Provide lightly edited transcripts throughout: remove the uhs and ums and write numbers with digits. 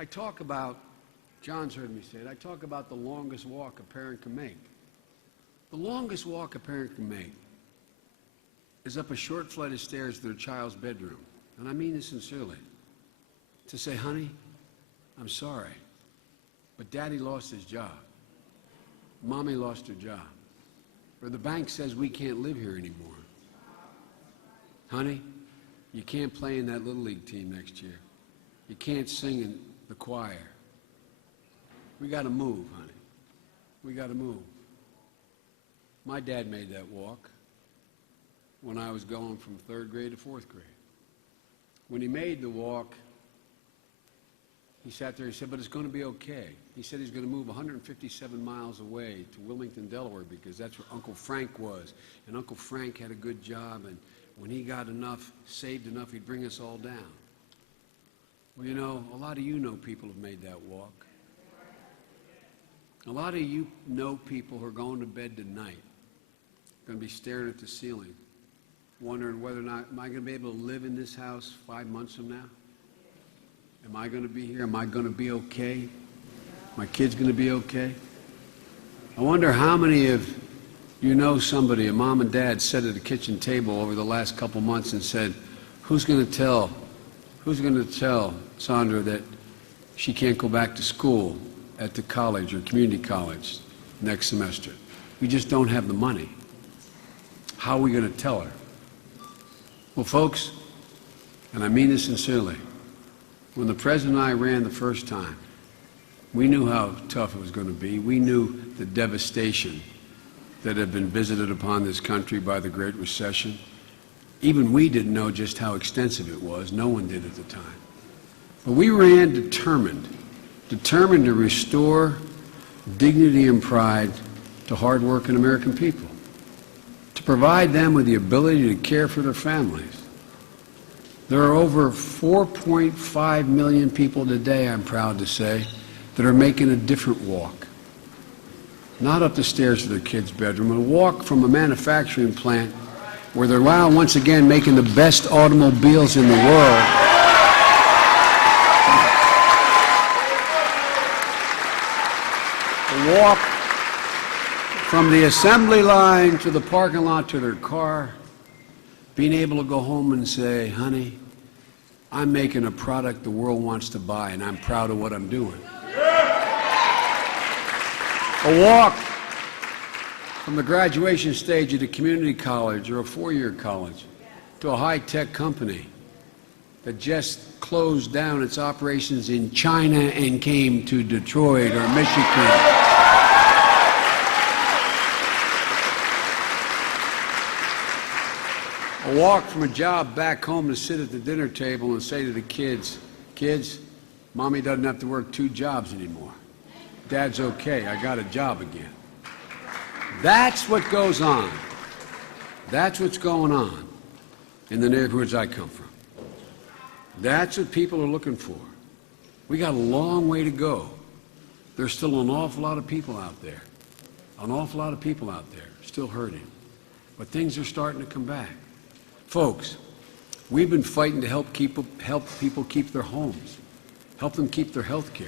I talk about, John's heard me say it, I talk about the longest walk a parent can make. The longest walk a parent can make is up a short flight of stairs to their child's bedroom. And I mean this sincerely. To say, honey, I'm sorry, but daddy lost his job. Mommy lost her job. Or the bank says we can't live here anymore. Honey, you can't play in that Little League team next year. You can't sing in the choir. We got to move, honey. We got to move. My dad made that walk when I was going from 3rd grade to 4th grade. When he made the walk, he sat there and said, but it's going to be okay. He said he's going to move 157 miles away to Wilmington, Delaware, because that's where Uncle Frank was. And Uncle Frank had a good job, and when he got enough, saved enough, he'd bring us all down. Well, you know, a lot of you know people have made that walk. A lot of you know people who are going to bed tonight, going to be staring at the ceiling, wondering whether or not, am I going to be able to live in this house 5 months from now? Am I going to be here? Am I going to be okay? My kid's going to be okay? I wonder how many of you know somebody, a mom and dad, sat at a kitchen table over the last couple months and said, who's going to tell Sandra that she can't go back to school at the college or community college next semester? We just don't have the money. How are we going to tell her? Well, folks, and I mean this sincerely, when the President and I ran the first time, we knew how tough it was going to be. We knew the devastation that had been visited upon this country by the Great Recession. Even we didn't know just how extensive it was. No one did at the time. But we ran determined to restore dignity and pride to hard-working American people, to provide them with the ability to care for their families. There are over 4.5 million people today, I'm proud to say, that are making a different walk. Not up the stairs to their kid's bedroom, a walk from a manufacturing plant where they're now once again making the best automobiles in the world. A walk from the assembly line to the parking lot to their car, being able to go home and say, honey, I'm making a product the world wants to buy, and I'm proud of what I'm doing. A walk from the graduation stage at a community college or a four-year college to a high-tech company that just closed down its operations in China and came to Detroit or Michigan. A walk from a job back home to sit at the dinner table and say to the kids, Mommy doesn't have to work 2 jobs anymore. Dad's okay, I got a job again. That's what goes on. That's what's going on in the neighborhoods I come from. That's what people are looking for. We got a long way to go. There's still an awful lot of people out there. An awful lot of people out there still hurting. But things are starting to come back. Folks, we've been fighting to help people keep their homes, help them keep their health care,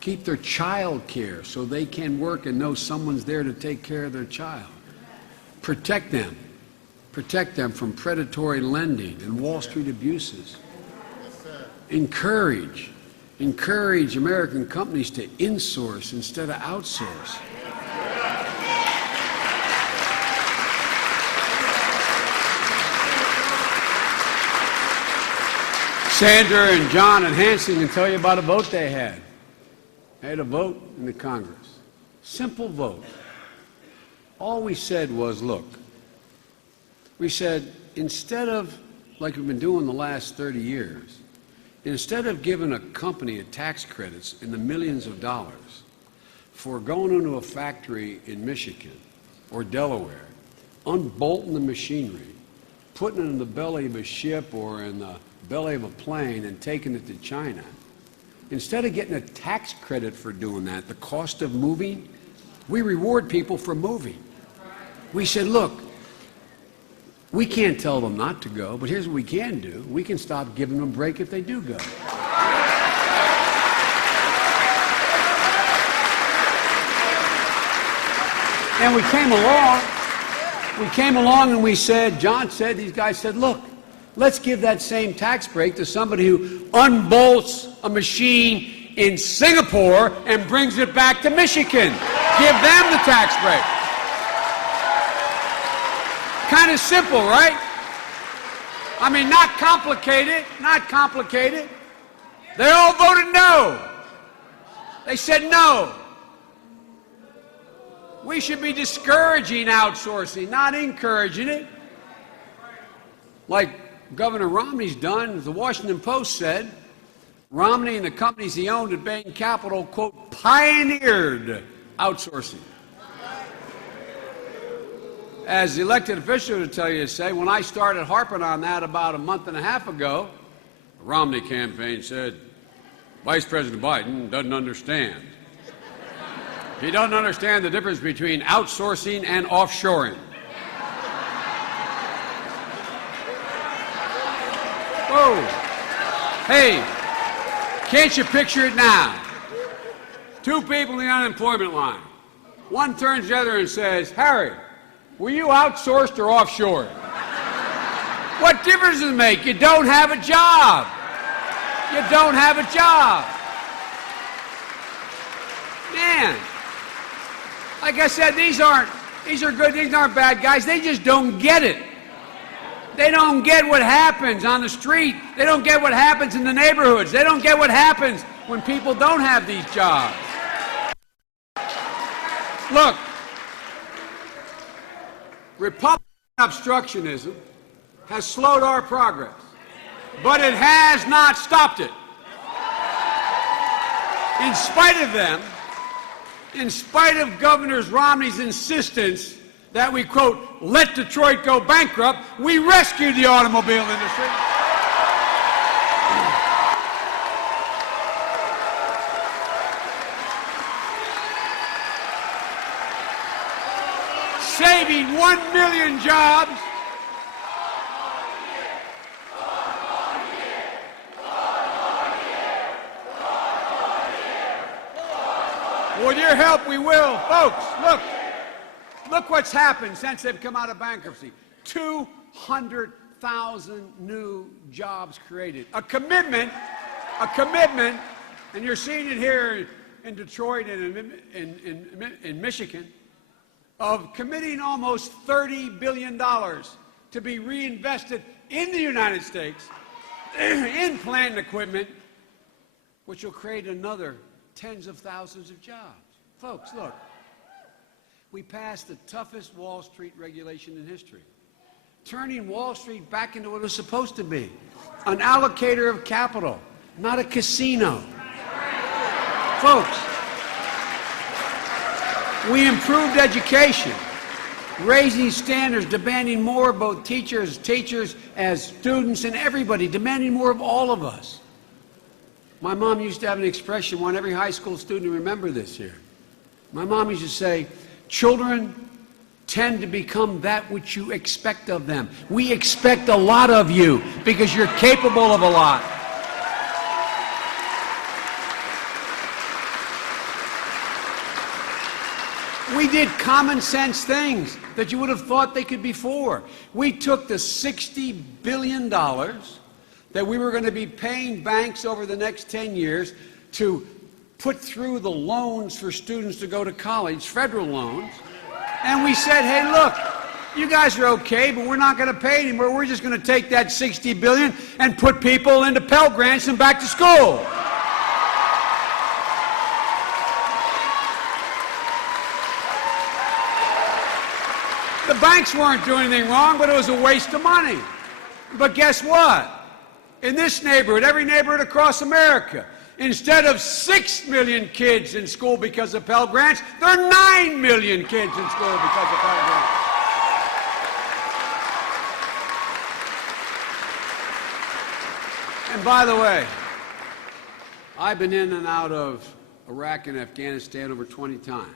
keep their child care so they can work and know someone's there to take care of their child. Protect them from predatory lending and Wall Street abuses. Encourage American companies to insource instead of outsource. Sandra and John and Hanson can tell you about a vote they had. They had a vote in the Congress. Simple vote. All we said was, look, we said, instead of, like we've been doing the last 30 years, instead of giving a company a tax credits in the millions of dollars for going into a factory in Michigan or Delaware, unbolting the machinery, putting it in the belly of a ship or in the belly of a plane and taking it to China, instead of getting a tax credit for doing that, the cost of moving, we reward people for moving. We said, look, we can't tell them not to go, but here's what we can do. We can stop giving them a break if they do go. And we came along and we said, John said, these guys said, look, let's give that same tax break to somebody who unbolts a machine in Singapore and brings it back to Michigan. Give them the tax break. Kind of simple, right? I mean, not complicated, not complicated. They all voted no. They said no. We should be discouraging outsourcing, not encouraging it. Like Governor Romney's done, the Washington Post said, Romney and the companies he owned at Bain Capital, quote, pioneered outsourcing. As the elected official to tell you to say, when I started harping on that about a month and a half ago, the Romney campaign said, Vice President Biden doesn't understand. He doesn't understand the difference between outsourcing and offshoring. Whoa. Hey, can't you picture it now? Two people in the unemployment line. One turns to the other and says, Harry, were you outsourced or offshore? What difference does it make? You don't have a job. You don't have a job. Man, like I said, these are good, these aren't bad guys. They just don't get it. They don't get what happens on the street. They don't get what happens in the neighborhoods. They don't get what happens when people don't have these jobs. Look, Republican obstructionism has slowed our progress, but it has not stopped it. In spite of them, in spite of Governor Romney's insistence that we, quote, let Detroit go bankrupt, we rescued the automobile industry. Saving 1 million jobs. With your help, we will. Folks, look what's happened since they've come out of bankruptcy. 200,000 new jobs created. A commitment, and you're seeing it here in Detroit and in Michigan, of committing almost $30 billion to be reinvested in the United States in plant and equipment, which will create another tens of thousands of jobs. Folks, look, we passed the toughest Wall Street regulation in history, turning Wall Street back into what it was supposed to be, an allocator of capital, not a casino. Folks, we improved education, raising standards, demanding more of both teachers as students, and everybody, demanding more of all of us. My mom used to have an expression, I want every high school student to remember this here. My mom used to say, children tend to become that which you expect of them. We expect a lot of you because you're capable of a lot. We did common sense things that you would have thought they could before. We took the $60 billion that we were going to be paying banks over the next 10 years to put through the loans for students to go to college, federal loans, and we said, hey, look, you guys are okay, but we're not going to pay anymore. We're just going to take that $60 billion and put people into Pell Grants and back to school. The banks weren't doing anything wrong, but it was a waste of money. But guess what? In this neighborhood, every neighborhood across America, instead of 6 million kids in school because of Pell Grants, there are 9 million kids in school because of Pell Grants. And by the way, I've been in and out of Iraq and Afghanistan over 20 times.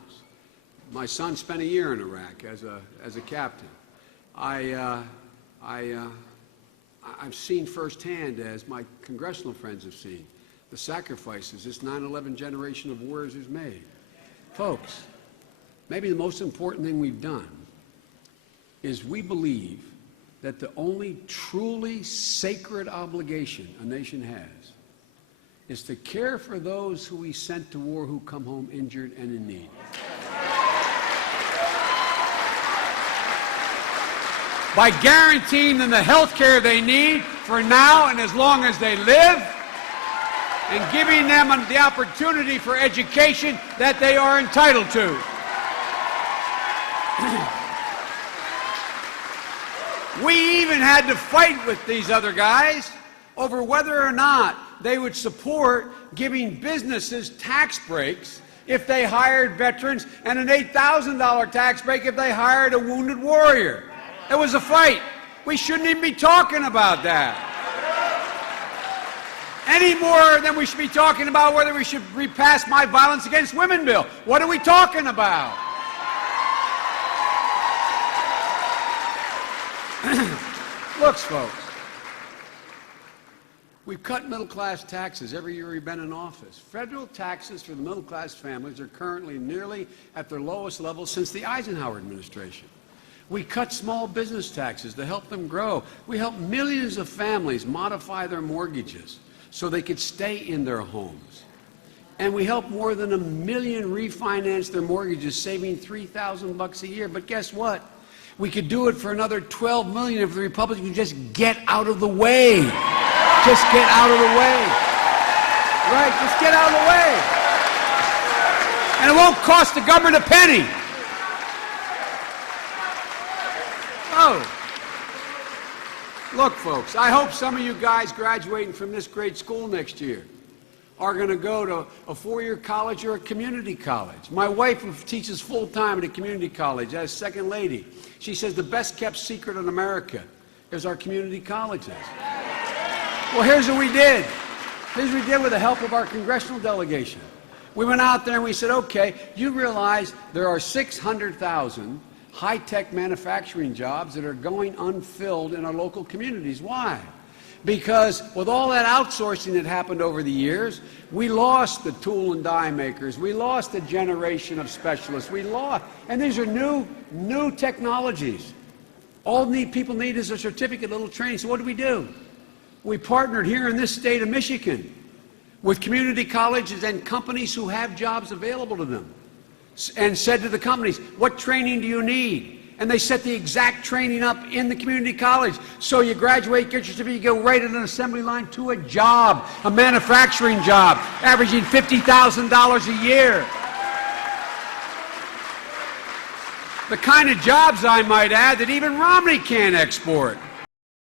My son spent a year in Iraq as a captain. I've seen firsthand, as my congressional friends have seen, the sacrifices this 9/11 generation of warriors has made. Folks, maybe the most important thing we've done, is we believe that the only truly sacred obligation a nation has is to care for those who we sent to war who come home injured and in need. By guaranteeing them the health care they need for now and as long as they live, and giving them the opportunity for education that they are entitled to. We even had to fight with these other guys over whether or not they would support giving businesses tax breaks if they hired veterans and an $8,000 tax break if they hired a wounded warrior. It was a fight. We shouldn't even be talking about that. Any more than we should be talking about whether we should repass my violence against women bill. What are we talking about? Look, folks, we've cut middle-class taxes every year we've been in office. Federal taxes for the middle-class families are currently nearly at their lowest level since the Eisenhower administration. We cut small business taxes to help them grow. We help millions of families modify their mortgages so they could stay in their homes. And we help more than 1 million refinance their mortgages, saving $3,000 a year. But guess what? We could do it for another 12 million if the Republicans would just get out of the way. Just get out of the way. Right? Just get out of the way. And it won't cost the government a penny. Oh. Look, folks, I hope some of you guys graduating from this great school next year are going to go to a 4-year college or a community college. My wife, who teaches full-time at a community college as second lady, she says the best-kept secret in America is our community colleges. Well, here's what we did. Here's what we did with the help of our congressional delegation. We went out there and we said, okay, you realize there are 600,000 high-tech manufacturing jobs that are going unfilled in our local communities. Why? Because with all that outsourcing that happened over the years, we lost the tool and die makers. We lost a generation of specialists. We lost, and these are new technologies. All people need is a certificate, a little training. So what do? We partnered here in this state of Michigan with community colleges and companies who have jobs available to them, and said to the companies, what training do you need? And they set the exact training up in the community college. So you graduate, get your certificate, you go right in an assembly line to a job, a manufacturing job, averaging $50,000 a year. The kind of jobs, I might add, that even Romney can't export.